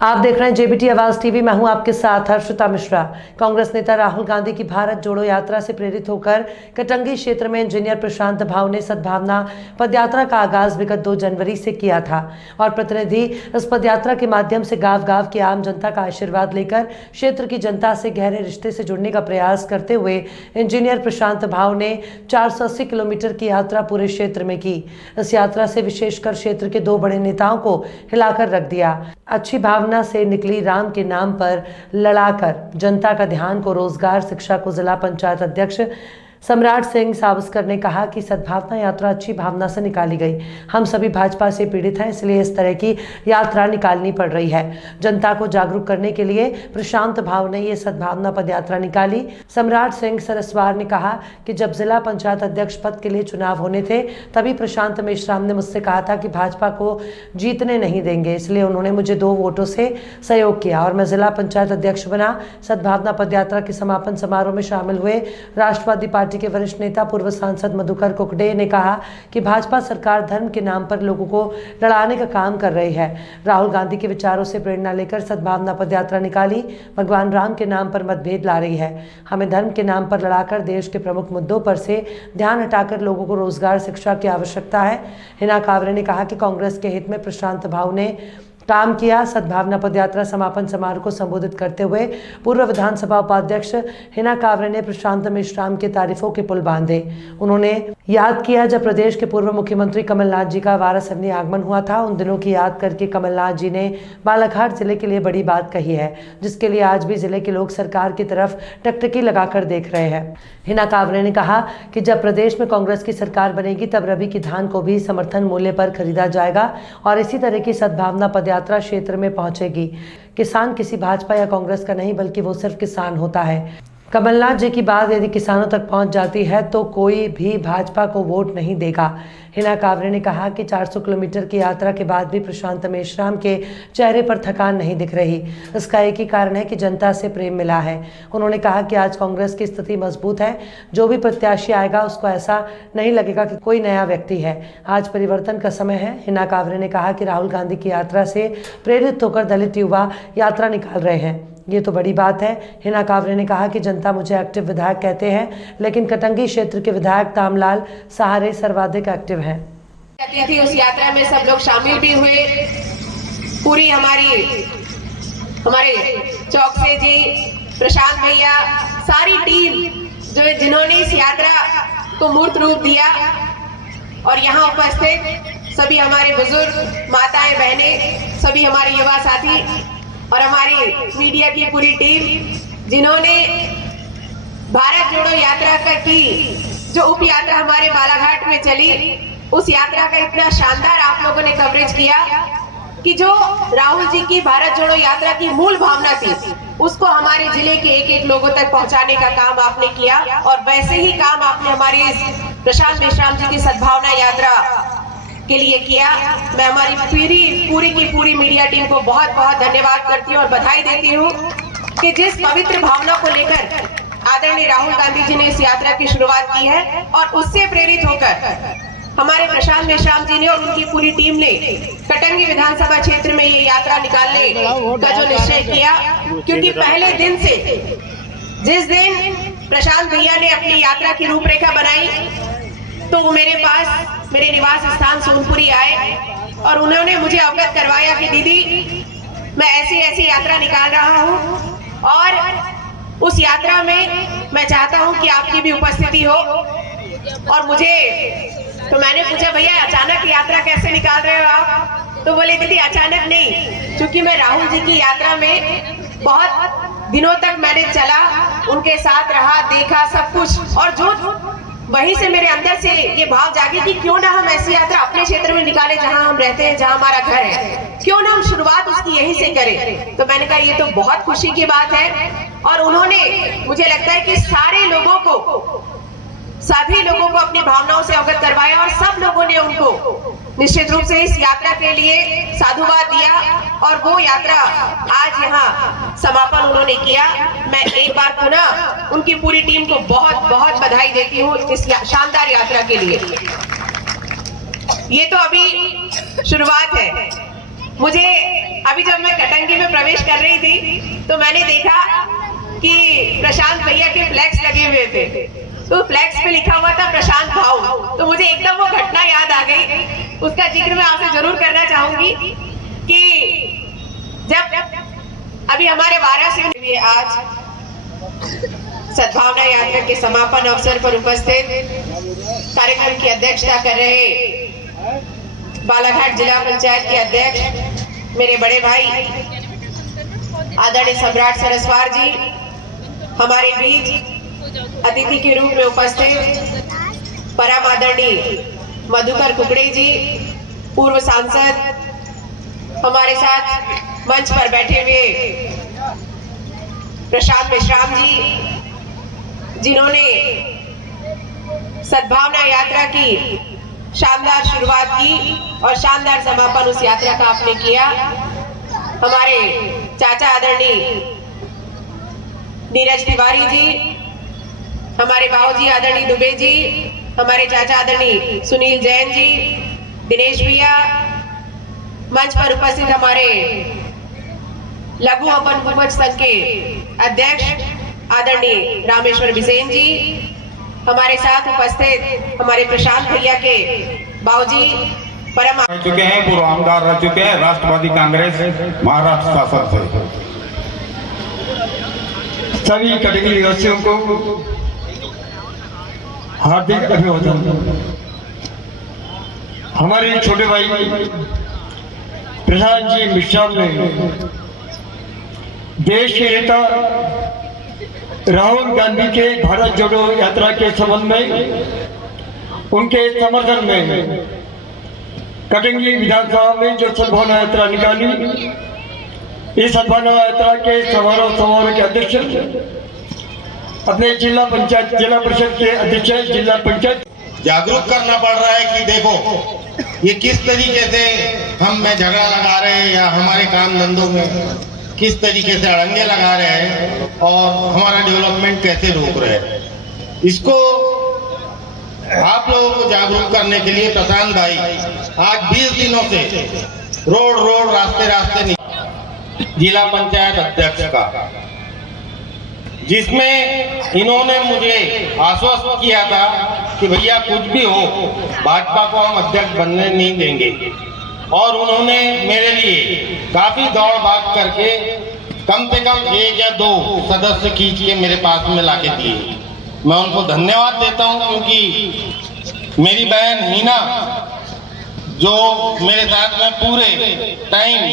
आप देख रहे हैं जेबीटी आवाज टीवी। मैं हूं आपके साथ हर्षिता मिश्रा। कांग्रेस नेता राहुल गांधी की भारत जोड़ो यात्रा से प्रेरित होकर कटंगी क्षेत्र में इंजीनियर प्रशांत भाऊ ने सद्भावना पदयात्रा का आगाज विगत 2 जनवरी से किया था और प्रतिनिधि इस पदयात्रा के माध्यम से गांव गांव की आम जनता का आशीर्वाद लेकर क्षेत्र की जनता से गहरे रिश्ते से जुड़ने का प्रयास करते हुए इंजीनियर प्रशांत भाऊ ने 480 किलोमीटर की यात्रा पूरे क्षेत्र में की। इस यात्रा से विशेषकर क्षेत्र के 2 बड़े नेताओं को हिलाकर रख दिया। अच्छी भावना से निकली राम के नाम पर लड़ाकर जनता का ध्यान को रोजगार शिक्षा को जिला पंचायत अध्यक्ष सम्राट सिंह सावस्कर ने कहा कि सद्भावना यात्रा अच्छी भावना से निकाली गई। हम सभी भाजपा से पीड़ित हैं, इसलिए इस तरह की यात्रा निकालनी पड़ रही है। जनता को जागरूक करने के लिए प्रशांत भाऊ ने ये सद्भावना पदयात्रा निकाली। सम्राट सिंह सरस्वार ने कहा कि जब जिला पंचायत अध्यक्ष पद के लिए चुनाव होने थे तभी प्रशांत मेश्राम ने मुझसे कहा था कि भाजपा को जीतने नहीं देंगे, इसलिए उन्होंने मुझे 2 वोटों से सहयोग किया और मैं जिला पंचायत अध्यक्ष बना। सद्भावना पदयात्रा के समापन समारोह में शामिल हुए राष्ट्रवादी पार्टी के वरिष्ठ नेता पूर्व सांसद मधुकर कुकड़े ने कहा कि भाजपा सरकार धर्म के नाम पर लोगों को लड़ाने का काम कर रही है। राहुल गांधी के विचारों से प्रेरणा लेकर सद्भावना पदयात्रा निकाली। भगवान राम के नाम पर मतभेद ला रही है। हमें धर्म के नाम पर लड़ाकर देश के प्रमुख मुद्दों पर से ध्यान हटाकर लोगों को रोजगार शिक्षा की आवश्यकता है। हिना कांवरे ने कहा कि कांग्रेस के हित में प्रशांत भाऊ ने काम किया। सद्भावना पदयात्रा समापन समारोह को संबोधित करते हुए पूर्व विधानसभा उपाध्यक्ष हिना कांवरे ने प्रशांत मेश्राम के तारीफों के पुल बांधे। उन्होंने याद किया जब प्रदेश के पूर्व मुख्यमंत्री कमलनाथ जी का वारासरनी आगमन हुआ था। उन दिनों की याद करके कमलनाथ जी ने बालाघाट जिले के लिए बड़ी बात कही है, जिसके लिए आज भी जिले के लोग सरकार की तरफ टकटकी लगाकर देख रहे हैं। हिना कांवरे ने कहा कि जब प्रदेश में कांग्रेस की सरकार बनेगी तब रबी की धान को भी समर्थन मूल्य पर खरीदा जाएगा और इसी तरह की सद्भावना पदयात्रा क्षेत्र में पहुंचेगी। किसान किसी भाजपा या कांग्रेस का नहीं, बल्कि वो सिर्फ किसान होता है। कमलनाथ जी की बात यदि किसानों तक पहुंच जाती है तो कोई भी भाजपा को वोट नहीं देगा। हिना कांवरे ने कहा कि 400 किलोमीटर की यात्रा के बाद भी प्रशांत मेश्राम के चेहरे पर थकान नहीं दिख रही। इसका एक ही कारण है कि जनता से प्रेम मिला है। उन्होंने कहा कि आज कांग्रेस की स्थिति मजबूत है। जो भी प्रत्याशी आएगा उसको ऐसा नहीं लगेगा कि कोई नया व्यक्ति है। आज परिवर्तन का समय है। हिना कांवरे ने कहा कि राहुल गांधी की यात्रा से प्रेरित होकर दलित युवा यात्रा निकाल रहे हैं, ये तो बड़ी बात है। हिना कांवरे ने कहा कि जनता मुझे एक्टिव विधायक कहते हैं, लेकिन कटंगी क्षेत्र के विधायक तामलाल सहारे सर्वाधिक एक्टिव हैं। थी उस यात्रा में सब लोग शामिल भी हुए। पूरी हमारे चौक से जी, प्रशांत भैया, सारी टीम जिन्होंने इस यात्रा को मूर्त रूप दिया और यहाँ उपस्थित सभी हमारे बुजुर्ग, माताएं, बहनें, सभी हमारे युवा साथी और हमारी मीडिया की पूरी टीम जिन्होंने भारत जोड़ो यात्रा का की, जो उप यात्रा हमारे बालाघाट में चली, उस यात्रा का इतना शानदार आप लोगों ने कवरेज किया कि जो राहुल जी की भारत जोड़ो यात्रा की मूल भावना थी उसको हमारे जिले के एक-एक लोगों तक पहुंचाने का काम आपने किया और वैसे ही काम आपने हमारी इस प्रशांत मेश्राम जी की सद्भावना यात्रा के लिए किया। मैं हमारी पूरी मीडिया टीम को बहुत बहुत धन्यवाद करती हूँ और बधाई देती हूँ कि जिस पवित्र भावना को लेकर आदरणीय राहुल गांधी जी ने इस यात्रा की शुरुआत की है और उससे प्रेरित होकर हमारे प्रशांत मेश्राम जी ने और उनकी पूरी टीम ने कटंगी विधानसभा क्षेत्र में ये यात्रा निकालने का जो निश्चय किया, क्योंकि पहले दिन से जिस दिन प्रशांत भैया ने अपनी यात्रा की रूपरेखा बनाई तो वो मेरे पास मेरे निवास स्थान सोनपुरी आए और उन्होंने मुझे अवगत करवाया कि दीदी मैं ऐसी यात्रा निकाल रहा हूँ और उस यात्रा में मैं चाहता हूँ कि आपकी भी उपस्थिति हो। और मुझे तो मैंने पूछा भैया अचानक यात्रा कैसे निकाल रहे हो आप? तो बोले दीदी अचानक नहीं, क्योंकि मैं राहुल जी की यात्रा में बहुत दिनों तक मैंने चला, उनके साथ रहा, देखा सब कुछ और जो वहीं से मेरे अंदर से ये भाव जागे कि क्यों ना हम ऐसी यात्रा अपने क्षेत्र में निकालें जहां हम रहते हैं, जहां हमारा घर है, क्यों ना हम शुरुआत उसकी यहीं से करें। तो मैंने कहा ये तो बहुत खुशी की बात है और उन्होंने मुझे लगता है कि सभी लोगों को अपनी भावनाओं से अवगत करवाया और सब लोगों ने उनको निश्चित रूप से इस यात्रा के लिए साधुवाद दिया और वो यात्रा आज यहाँ समापन उन्होंने किया। मैं एक बार पुनः उनकी पूरी टीम को बहुत बहुत बधाई देती हूँ इस शानदार यात्रा के लिए। ये तो अभी शुरुआत है। मुझे अभी जब मैं कटंगी में प्रवेश कर रही थी तो मैंने देखा कि प्रशांत भैया के फ्लैक्स लगे हुए थे, तो फ्लैक्स पे लिखा हुआ था प्रशांत भाव। तो मुझे एकदम वो घटना याद आ गई, उसका जिक्र मैं आपसे जरूर करना चाहूंगी कि जब अभी हमारे वाराणसी में आज सद्भावना यात्रा के समापन अवसर पर उपस्थित कार्यक्रम की अध्यक्षता कर रहे बालाघाट जिला पंचायत के अध्यक्ष मेरे बड़े भाई आदरणीय सम्राट सरस्वार जी हमारे बीच अतिथि के रूप में उपस्थित परम आदरणीय मधुकर कुकड़े जी पूर्व सांसद, हमारे साथ मंच पर बैठे हुए प्रशांत मेश्राम जी जिन्होंने सद्भावना यात्रा की शानदार शुरुआत की और शानदार समापन उस यात्रा का आपने किया। हमारे चाचा आदरणीय नीरज तिवारी जी, हमारे बाबूजी आदरणीय दुबे जी, हमारे चाचा आदरणीय सुनील जैन जी, दिनेश भैया, मंच पर उपस्थित हमारे लघु अपन उपज संघ के अध्यक्ष आदरणीय रामेश्वर बिसेन जी, हमारे साथ उपस्थित हमारे प्रशांत भैया के बाबूजी परम रह चुके हैं, पूर्व आमदार रह चुके हैं, राष्ट्रवादी कांग्रेस महाराष्ट्र शासन से। सभी कटंगी निवासियों को हार्दिक अभिवादन। हमारे छोटे भाई प्रशांत जी मेश्राम ने देश के नेता राहुल गांधी के भारत जोड़ो यात्रा के संबंध में उनके समर्थन में कटंगी विधानसभा में जो सद्भावना यात्रा निकाली, इस सद्भावना यात्रा के समारोह के अध्यक्ष अपने जिला परिषद के अध्यक्ष जिला पंचायत जागरूक करना पड़ रहा है कि देखो ये किस तरीके से हम में झगड़ा लगा रहे हैं या हमारे काम धंधों में किस तरीके से अड़ंगे लगा रहे हैं और हमारा डेवलपमेंट कैसे रोक रहे हैं। इसको आप लोगों को जागरूक करने के लिए प्रशांत भाई आज 20 दिनों से रोड रास्ते जिला पंचायत अध्यक्ष का, जिसमें इन्होंने मुझे आश्वस्त किया था कि भैया कुछ भी हो भाजपा को हम अध्यक्ष बनने नहीं देंगे, और उन्होंने मेरे लिए काफी दौड़ भाग करके कम से कम 1 या 2 सदस्य खींच के मेरे पास में लाके दिए। मैं उनको धन्यवाद देता हूं, क्योंकि मेरी बहन हीना जो मेरे साथ में पूरे टाइम